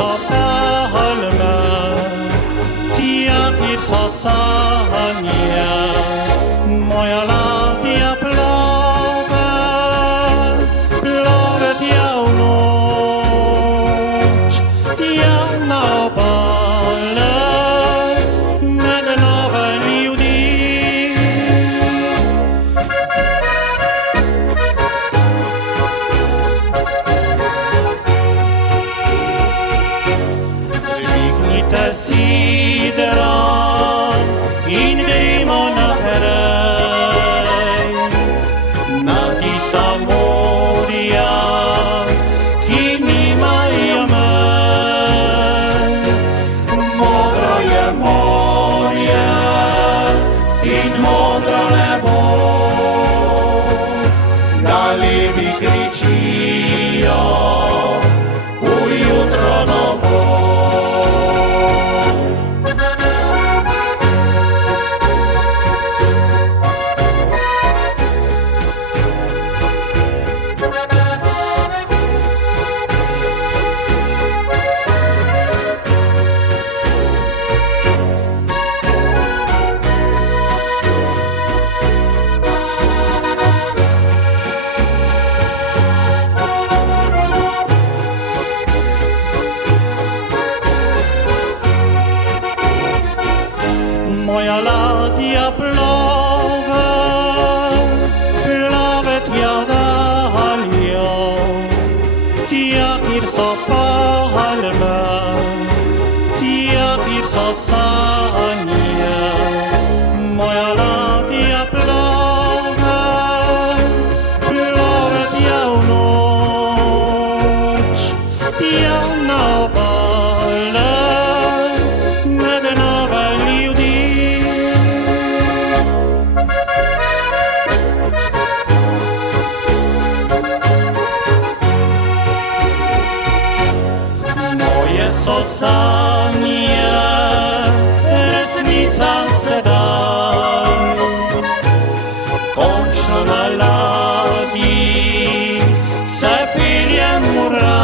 sa palma, tia sa sania, moja latia plove tia u noć, tia na obale, med nove ljudi. Dvignite sidra in gremo naprej na tista morja, ki nimajo mej. Modro je morje in modro nebo, galebi kričijo ujutro novo. Moja latia plove tia daljo, tia sa palma, tia sa sanja. Moja latia plove tia u noć, tia na obale, med nove ljudi. Moje so sanje, resnica sedaj, končno na ladji se peljem v raj.